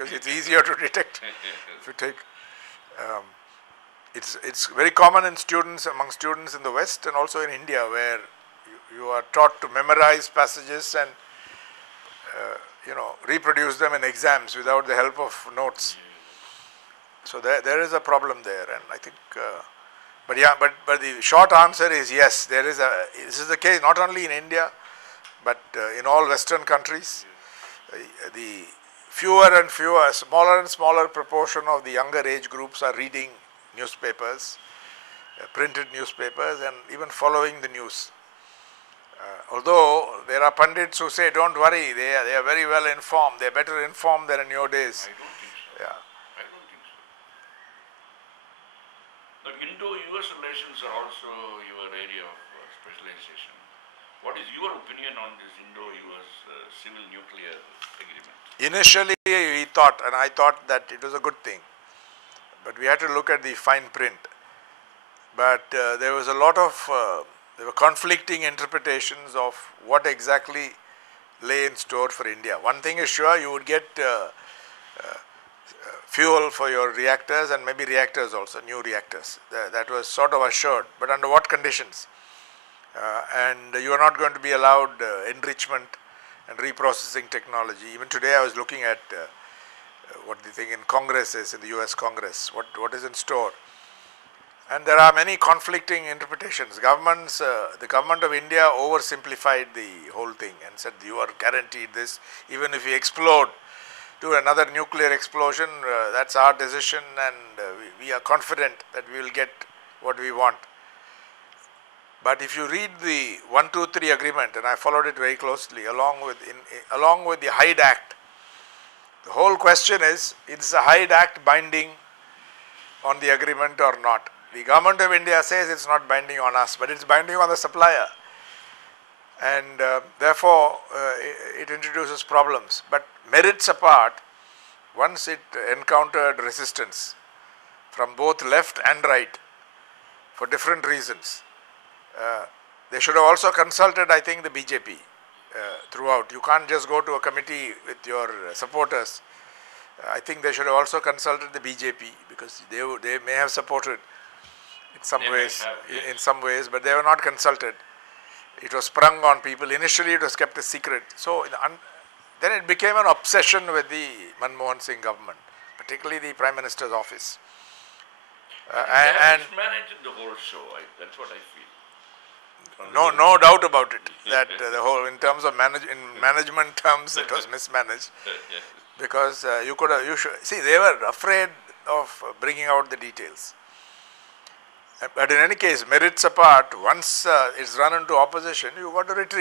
because it's easier to detect. If you take, it's very common in students, among students in the West and also in India, where you are taught to memorize passages and reproduce them in exams without the help of notes. So there is a problem there, and I think. But the short answer is yes. This is the case not only in India, but in all Western countries. The fewer and fewer, smaller and smaller proportion of the younger age groups are reading newspapers, printed newspapers, and even following the news. Although there are pundits who say, don't worry, they are very well informed, they are better informed than in your days. I don't think so. Yeah. I don't think so. The Indo-US relations are also your area of specialization. What is your opinion on this Indo-US civil nuclear agreement? Initially we thought, and I thought that it was a good thing, but we had to look at the fine print. But there was a lot of, there were conflicting interpretations of what exactly lay in store for India. One thing is sure, you would get fuel for your reactors and maybe reactors also, new reactors. That was sort of assured, but under what conditions? And you are not going to be allowed enrichment and reprocessing technology. Even today I was looking at what the thing in Congress is, in the US Congress, what is in store. And there are many conflicting interpretations. The government of India oversimplified the whole thing and said you are guaranteed this, even if we explode, do another nuclear explosion, that's our decision, and we are confident that we will get what we want. But if you read the 123 agreement, and I followed it very closely, along with the Hyde Act, the whole question is the Hyde Act binding on the agreement or not? The government of India says it's not binding on us, but it's binding on the supplier. And therefore, it introduces problems. But merits apart, once it encountered resistance from both left and right for different reasons, they should have also consulted, I think, the BJP throughout. You can't just go to a committee with your supporters. I think they should have also consulted the BJP, because they may have supported in some ways, but they were not consulted. It was sprung on people. Initially, it was kept a secret. So then it became an obsession with the Manmohan Singh government, particularly the Prime Minister's office. And mismanaged the whole show. That's what I feel. No doubt about it. That the whole, in terms of management terms, it was mismanaged. Because they were afraid of bringing out the details. But in any case, merits apart, once it's run into opposition, you got to retreat.